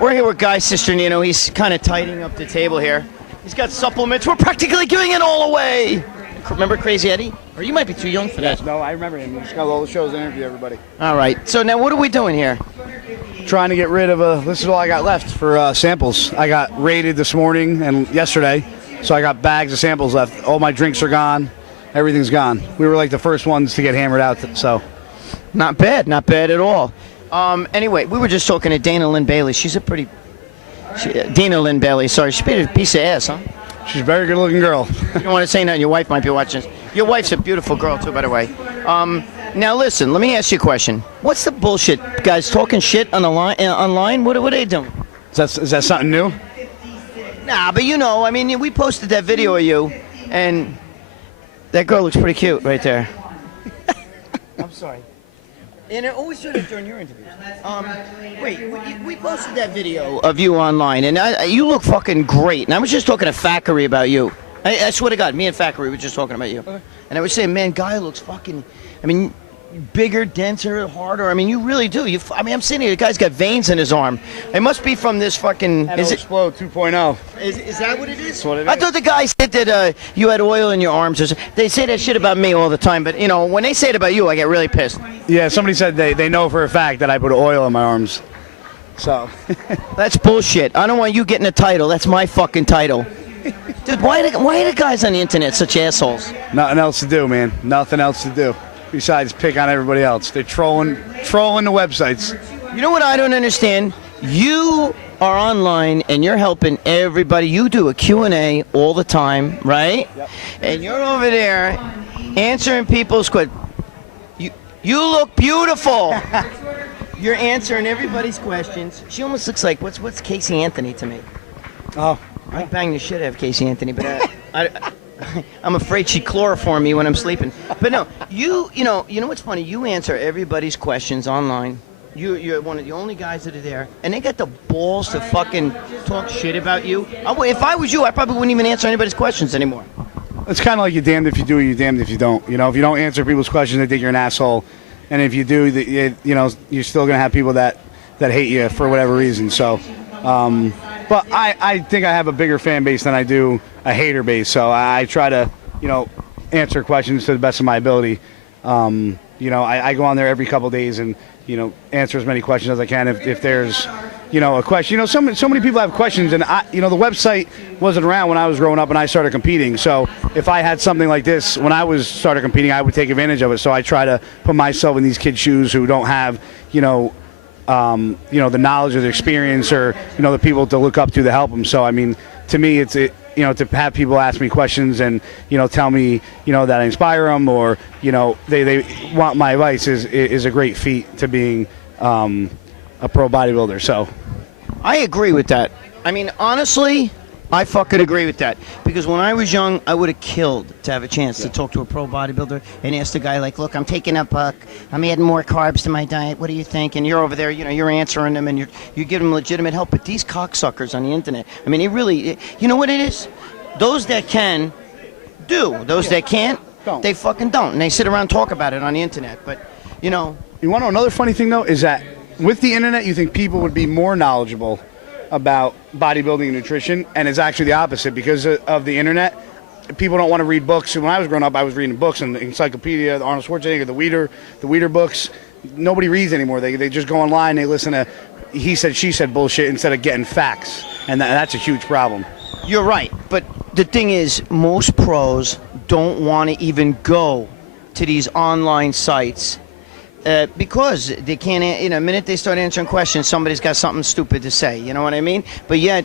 We're here with Guy Cisternino. He's kind of tidying up the table here. He's got supplements. We're practically giving it all away. Remember Crazy Eddie? Or you might be too young for that. No, I remember him. He's got all the shows to interview everybody. All right. So now what are we doing here? Trying to get rid of this is all I got left for samples. I got raided this morning and yesterday, so I got bags of samples left. All my drinks are gone. Everything's gone. We were like the first ones to get hammered out, so. Not bad at all. Anyway, we were just talking to Dana Lynn Bailey. She's a pretty... Dana Lynn Bailey, sorry. She's a piece of ass, huh? She's a very good-looking girl. You don't want to say nothing. Your wife might be watching this. Your wife's a beautiful girl, too, by the way. Now, listen, let me ask you a question. What's the bullshit? Guys talking shit on the online? What are they doing? Is that something new? Nah, but you know, I mean, we posted that video of you, and that girl looks pretty cute right there. I'm sorry. And I always do that during your interviews. Wait, we posted that video of you online, and you look fucking great. And I was just talking to Thackeray about you. I swear to God, me and Thackeray were just talking about you. Okay. And I was saying, man, Guy looks fucking, I mean, bigger, denser, harder. I mean, you really do. I'm sitting here, the guy's got veins in his arm. It must be from this fucking... Explode 2.0. Is that what it is? That's what it is. I thought the guy said that you had oil in your arms. Or something. They say that shit about me all the time, but, you know, when they say it about you, I get really pissed. Yeah, somebody said they know for a fact that I put oil in my arms. So. That's bullshit. I don't want you getting a title. That's my fucking title. Dude, why are the guys on the internet such assholes? Nothing else to do, man. Nothing else to do. Besides pick on everybody else. They're trolling the websites. You know what I don't understand? You are online and you're helping everybody. You do a Q&A all the time, right? Yep. And you're over there answering people's questions. You look beautiful. You're answering everybody's questions. She almost looks like, what's Casey Anthony to me? Oh. I bang the shit out of Casey Anthony, but I'm afraid she'd chloroform me when I'm sleeping. But no, you know what's funny? You answer everybody's questions online. You're one of the only guys that are there, and they got the balls to fucking talk shit about you. If I was you, I probably wouldn't even answer anybody's questions anymore. It's kind of like you're damned if you do, you're damned if you don't. You know, if you don't answer people's questions, they think you're an asshole, and if you do, you know, you're still gonna have people that hate you for whatever reason. So. But I think I have a bigger fan base than I do a hater base, so I try to, you know, answer questions to the best of my ability. You know, I go on there every couple of days and, you know, answer as many questions as I can if there's, you know, a question. You know, so many people have questions, and you know, the website wasn't around when I was growing up and I started competing. So if I had something like this when I started competing, I would take advantage of it. So I try to put myself in these kids' shoes who don't have, you know, the knowledge or the experience or, you know, the people to look up to help them. So, I mean, to me, you know, to have people ask me questions and, you know, tell me, you know, that I inspire them or, you know, they want my advice is a great feat to being a pro bodybuilder. So I agree with that. I mean, honestly, I fucking agree with that. Because when I was young, I would have killed to have a chance to talk to a pro bodybuilder and ask the guy, like, look, I'm taking up, I'm adding more carbs to my diet. What do you think? And you're over there, you know, you're answering them and you give them legitimate help. But these cocksuckers on the internet, I mean, you know what it is? Those that can do. Those that can't, don't. They fucking don't. And they sit around and talk about it on the internet. But, you know. You want to know another funny thing, though, is that with the internet, you think people would be more knowledgeable about bodybuilding and nutrition, and it's actually the opposite because of the internet. People don't want to read books. When I was growing up, I was reading books and the encyclopedia, the Arnold Schwarzenegger, the Weider books. Nobody reads anymore. They just go online, they listen to he said, she said bullshit instead of getting facts, and that's a huge problem. You're right, but the thing is, most pros don't want to even go to these online sites because they can't, the minute they start answering questions, somebody's got something stupid to say. You know what I mean? But yet,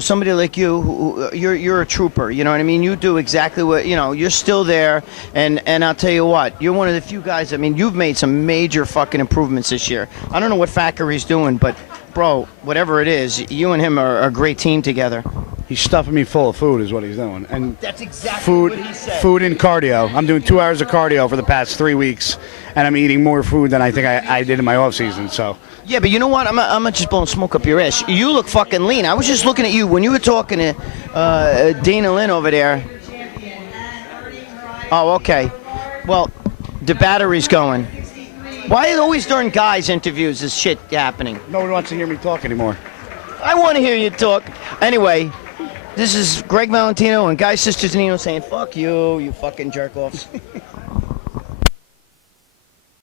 somebody like you, you're a trooper. You know what I mean? You do exactly what, you're still there. And I'll tell you what, you're one of the few guys. I mean, you've made some major fucking improvements this year. I don't know what Fackery's doing, but bro, whatever it is, you and him are a great team together. He's stuffing me full of food is what he's doing. And that's exactly what he said. Food and cardio. I'm doing 2 hours of cardio for the past 3 weeks, and I'm eating more food than I think I did in my off season. So. Yeah, but you know what? I'm not just blowing smoke up your ass. You look fucking lean. I was just looking at you when you were talking to Dana Lynn over there. Oh, okay. Well, the battery's going. Why is always during guys' interviews this shit happening? No one wants to hear me talk anymore. I want to hear you talk. Anyway. This is Gregg Valentino and Guy Cisternino saying, fuck you, you fucking jerk-offs.